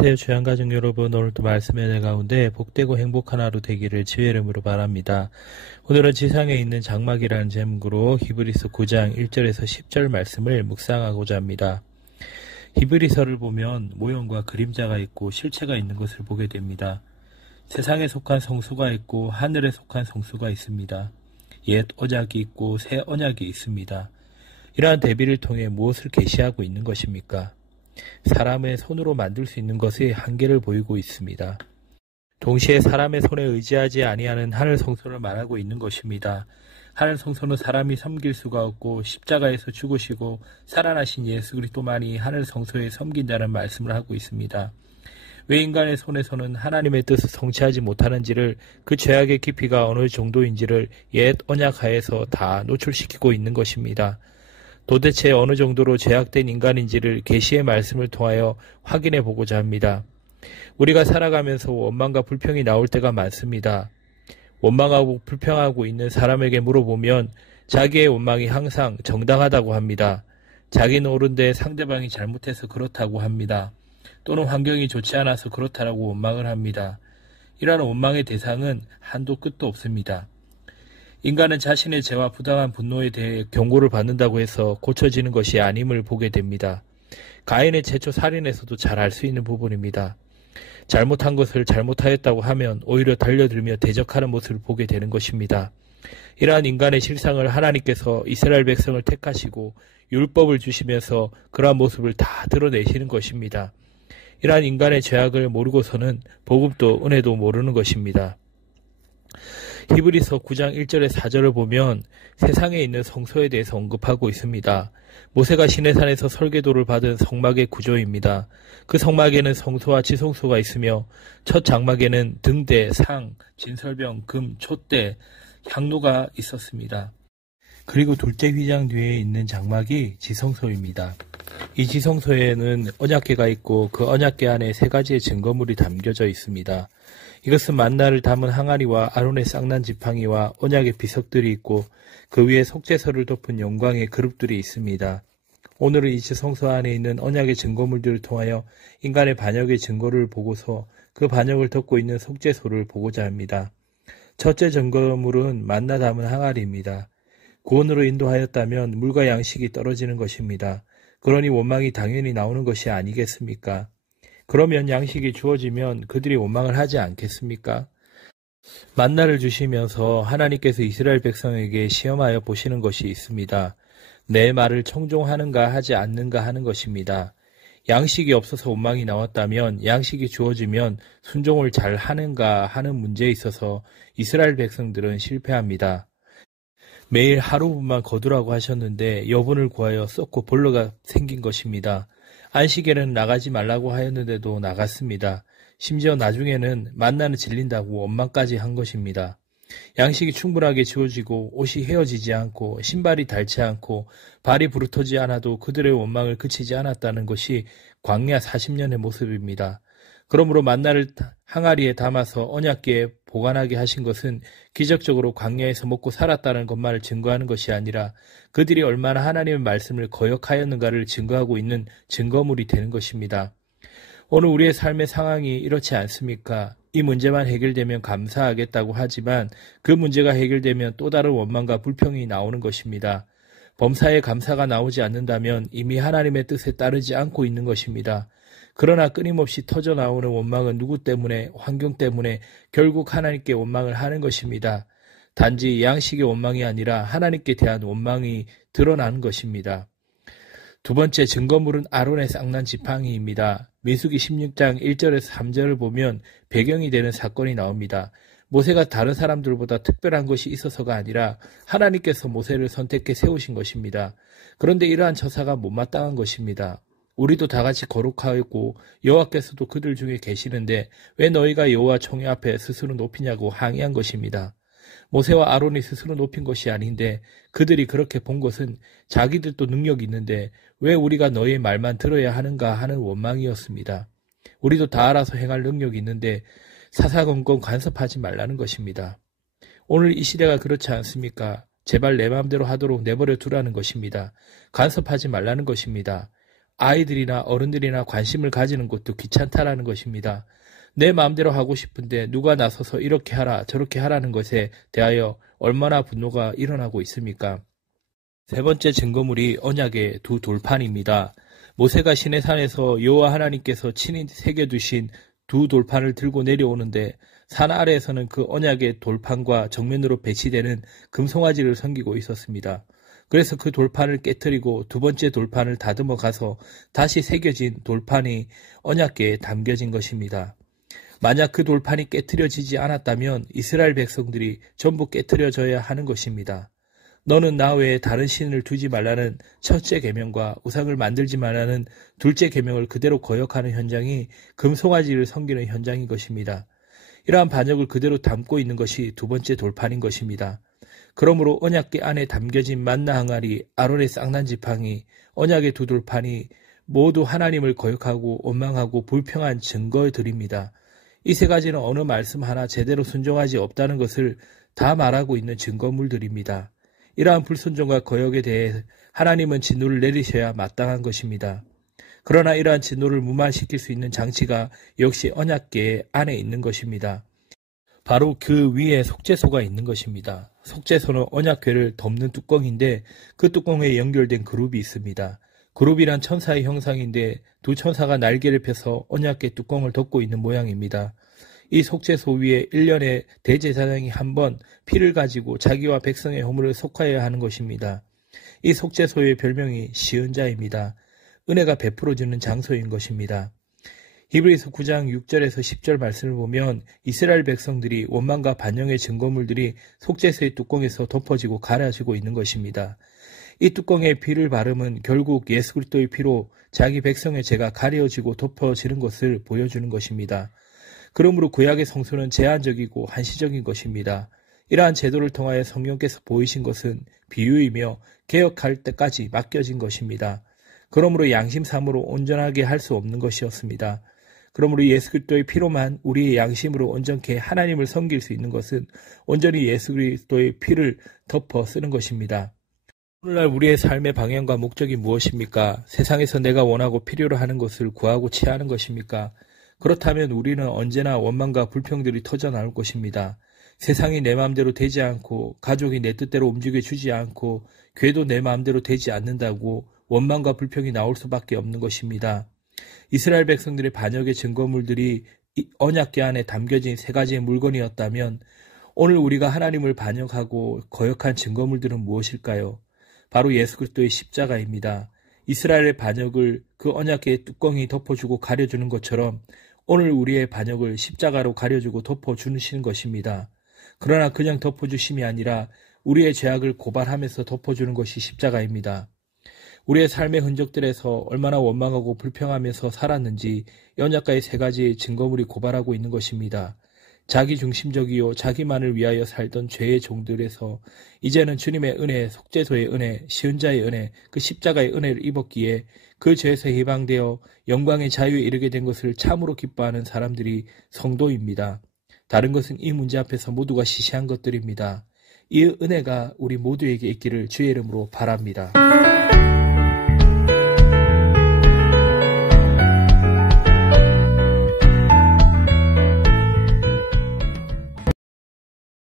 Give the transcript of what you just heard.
안녕하세요. 주양가족 여러분, 오늘도 말씀의 내 가운데 복되고 행복한 하루 되기를 주의 이름으로 바랍니다. 오늘은 지상에 있는 장막이라는 제목으로 히브리서 9장 1절에서 10절 말씀을 묵상하고자 합니다. 히브리서를 보면 모형과 그림자가 있고 실체가 있는 것을 보게 됩니다. 세상에 속한 성수가 있고 하늘에 속한 성수가 있습니다. 옛 언약이 있고 새 언약이 있습니다. 이러한 대비를 통해 무엇을 계시하고 있는 것입니까? 사람의 손으로 만들 수 있는 것의 한계를 보이고 있습니다. 동시에 사람의 손에 의지하지 아니하는 하늘 성소를 말하고 있는 것입니다. 하늘 성소는 사람이 섬길 수가 없고 십자가에서 죽으시고 살아나신 예수 그리스도만이 하늘 성소에 섬긴다는 말씀을 하고 있습니다. 왜 인간의 손에서는 하나님의 뜻을 성취하지 못하는지를, 그 죄악의 깊이가 어느 정도인지를 옛 언약 하에서 다 노출시키고 있는 것입니다. 도대체 어느 정도로 죄악된 인간인지를 계시의 말씀을 통하여 확인해 보고자 합니다. 우리가 살아가면서 원망과 불평이 나올 때가 많습니다. 원망하고 불평하고 있는 사람에게 물어보면 자기의 원망이 항상 정당하다고 합니다. 자기는 옳은데 상대방이 잘못해서 그렇다고 합니다. 또는 환경이 좋지 않아서 그렇다라고 원망을 합니다. 이러한 원망의 대상은 한도 끝도 없습니다. 인간은 자신의 죄와 부당한 분노에 대해 경고를 받는다고 해서 고쳐지는 것이 아님을 보게 됩니다. 가인의 최초 살인에서도 잘 알 수 있는 부분입니다. 잘못한 것을 잘못하였다고 하면 오히려 달려들며 대적하는 모습을 보게 되는 것입니다. 이러한 인간의 실상을 하나님께서 이스라엘 백성을 택하시고 율법을 주시면서 그러한 모습을 다 드러내시는 것입니다. 이러한 인간의 죄악을 모르고서는 복음도 은혜도 모르는 것입니다. 히브리서 9장 1절에 4절을 보면 세상에 있는 성소에 대해서 언급하고 있습니다. 모세가 시내산에서 설계도를 받은 성막의 구조입니다. 그 성막에는 성소와 지성소가 있으며 첫 장막에는 등대, 상, 진설병, 금, 촛대, 향로가 있었습니다. 그리고 둘째 휘장 뒤에 있는 장막이 지성소입니다. 이 지성소에는 언약궤가 있고 그 언약궤 안에 세 가지의 증거물이 담겨져 있습니다. 이것은 만나를 담은 항아리와 아론의 쌍난 지팡이와 언약의 비석들이 있고 그 위에 속죄서를 덮은 영광의 그룹들이 있습니다. 오늘은 이 지성소 안에 있는 언약의 증거물들을 통하여 인간의 반역의 증거를 보고서 그 반역을 덮고 있는 속죄소를 보고자 합니다. 첫째 증거물은 만나 담은 항아리입니다. 구원으로 인도하였다면 물과 양식이 떨어지는 것입니다. 그러니 원망이 당연히 나오는 것이 아니겠습니까? 그러면 양식이 주어지면 그들이 원망을 하지 않겠습니까? 만나를 주시면서 하나님께서 이스라엘 백성에게 시험하여 보시는 것이 있습니다. 내 말을 청종하는가 하지 않는가 하는 것입니다. 양식이 없어서 원망이 나왔다면 양식이 주어지면 순종을 잘 하는가 하는 문제에 있어서 이스라엘 백성들은 실패합니다. 매일 하루분만 거두라고 하셨는데 여분을 구하여 썩고 벌레가 생긴 것입니다. 안식에는 나가지 말라고 하였는데도 나갔습니다. 심지어 나중에는 만나는 질린다고 원망까지 한 것입니다. 양식이 충분하게 지워지고 옷이 헤어지지 않고 신발이 닳지 않고 발이 부르터지 않아도 그들의 원망을 그치지 않았다는 것이 광야 40년의 모습입니다. 그러므로 만나를 항아리에 담아서 언약궤에 보관하게 하신 것은 기적적으로 광야에서 먹고 살았다는 것만을 증거하는 것이 아니라 그들이 얼마나 하나님의 말씀을 거역하였는가를 증거하고 있는 증거물이 되는 것입니다. 오늘 우리의 삶의 상황이 이렇지 않습니까? 이 문제만 해결되면 감사하겠다고 하지만 그 문제가 해결되면 또 다른 원망과 불평이 나오는 것입니다. 범사에 감사가 나오지 않는다면 이미 하나님의 뜻에 따르지 않고 있는 것입니다. 그러나 끊임없이 터져나오는 원망은 누구 때문에, 환경 때문에 결국 하나님께 원망을 하는 것입니다. 단지 양식의 원망이 아니라 하나님께 대한 원망이 드러나는 것입니다. 두 번째 증거물은 아론의 쌍난 지팡이입니다. 민수기 16장 1절에서 3절을 보면 배경이 되는 사건이 나옵니다. 모세가 다른 사람들보다 특별한 것이 있어서가 아니라 하나님께서 모세를 선택해 세우신 것입니다. 그런데 이러한 처사가 못마땅한 것입니다. 우리도 다같이 거룩하였고 여호와께서도 그들 중에 계시는데 왜 너희가 여호와 총회 앞에 스스로 높이냐고 항의한 것입니다. 모세와 아론이 스스로 높인 것이 아닌데 그들이 그렇게 본 것은 자기들도 능력이 있는데 왜 우리가 너희의 말만 들어야 하는가 하는 원망이었습니다. 우리도 다 알아서 행할 능력이 있는데 사사건건 간섭하지 말라는 것입니다. 오늘 이 시대가 그렇지 않습니까? 제발 내 마음대로 하도록 내버려 두라는 것입니다. 간섭하지 말라는 것입니다. 아이들이나 어른들이나 관심을 가지는 것도 귀찮다라는 것입니다. 내 마음대로 하고 싶은데 누가 나서서 이렇게 하라 저렇게 하라는 것에 대하여 얼마나 분노가 일어나고 있습니까? 세 번째 증거물이 언약의 두 돌판입니다. 모세가 시내산에서 여호와 하나님께서 친히 새겨두신 두 돌판을 들고 내려오는데 산 아래에서는 그 언약의 돌판과 정면으로 배치되는 금송아지를 섬기고 있었습니다. 그래서 그 돌판을 깨뜨리고 두 번째 돌판을 다듬어 가서 다시 새겨진 돌판이 언약궤에 담겨진 것입니다. 만약 그 돌판이 깨뜨려지지 않았다면 이스라엘 백성들이 전부 깨뜨려져야 하는 것입니다. 너는 나 외에 다른 신을 두지 말라는 첫째 계명과 우상을 만들지 말라는 둘째 계명을 그대로 거역하는 현장이 금송아지를 섬기는 현장인 것입니다. 이러한 반역을 그대로 담고 있는 것이 두 번째 돌판인 것입니다. 그러므로 언약궤 안에 담겨진 만나 항아리, 아론의 쌍난 지팡이, 언약의 두 돌판이 모두 하나님을 거역하고 원망하고 불평한 증거들입니다. 이 세 가지는 어느 말씀 하나 제대로 순종하지 없다는 것을 다 말하고 있는 증거물들입니다. 이러한 불순종과 거역에 대해 하나님은 진노를 내리셔야 마땅한 것입니다. 그러나 이러한 진노를 무마시킬 수 있는 장치가 역시 언약궤 안에 있는 것입니다. 바로 그 위에 속죄소가 있는 것입니다. 속죄소는 언약궤를 덮는 뚜껑인데 그 뚜껑에 연결된 그룹이 있습니다. 그룹이란 천사의 형상인데 두 천사가 날개를 펴서 언약궤 뚜껑을 덮고 있는 모양입니다. 이 속죄소 위에 1년에 대제사장이 한 번 피를 가지고 자기와 백성의 허물을 속하여야 하는 것입니다. 이 속죄소의 별명이 시은자입니다. 은혜가 베풀어지는 장소인 것입니다. 히브리서 9장 6절에서 10절 말씀을 보면 이스라엘 백성들이 원망과 반영의 증거물들이 속죄소의 뚜껑에서 덮어지고 가려지고 있는 것입니다. 이 뚜껑에 피를 바르면 결국 예수 그리스도의 피로 자기 백성의 죄가 가려지고 덮어지는 것을 보여주는 것입니다. 그러므로 구약의 성소는 제한적이고 한시적인 것입니다. 이러한 제도를 통하여 성령께서 보이신 것은 비유이며 개혁할 때까지 맡겨진 것입니다. 그러므로 양심삼으로 온전하게 할 수 없는 것이었습니다. 그러므로 예수 그리스도의 피로만 우리의 양심으로 온전케 하나님을 섬길 수 있는 것은 온전히 예수 그리스도의 피를 덮어 쓰는 것입니다. 오늘날 우리의 삶의 방향과 목적이 무엇입니까? 세상에서 내가 원하고 필요로 하는 것을 구하고 취하는 것입니까? 그렇다면 우리는 언제나 원망과 불평들이 터져나올 것입니다. 세상이 내 마음대로 되지 않고 가족이 내 뜻대로 움직여주지 않고 교회도 내 마음대로 되지 않는다고 원망과 불평이 나올 수밖에 없는 것입니다. 이스라엘 백성들의 반역의 증거물들이 언약궤 안에 담겨진 세 가지의 물건이었다면 오늘 우리가 하나님을 반역하고 거역한 증거물들은 무엇일까요? 바로 예수 그리스도의 십자가입니다. 이스라엘의 반역을 그 언약궤의 뚜껑이 덮어주고 가려주는 것처럼 오늘 우리의 반역을 십자가로 가려주고 덮어주시는 것입니다. 그러나 그냥 덮어주심이 아니라 우리의 죄악을 고발하면서 덮어주는 것이 십자가입니다. 우리의 삶의 흔적들에서 얼마나 원망하고 불평하면서 살았는지 언약궤의 세 가지의 증거물이 고발하고 있는 것입니다. 자기중심적이요 자기만을 위하여 살던 죄의 종들에서 이제는 주님의 은혜, 속죄소의 은혜, 시은자의 은혜, 그 십자가의 은혜를 입었기에 그 죄에서 해방되어 영광의 자유에 이르게 된 것을 참으로 기뻐하는 사람들이 성도입니다. 다른 것은 이 문제 앞에서 모두가 시시한 것들입니다. 이 은혜가 우리 모두에게 있기를 주의 이름으로 바랍니다.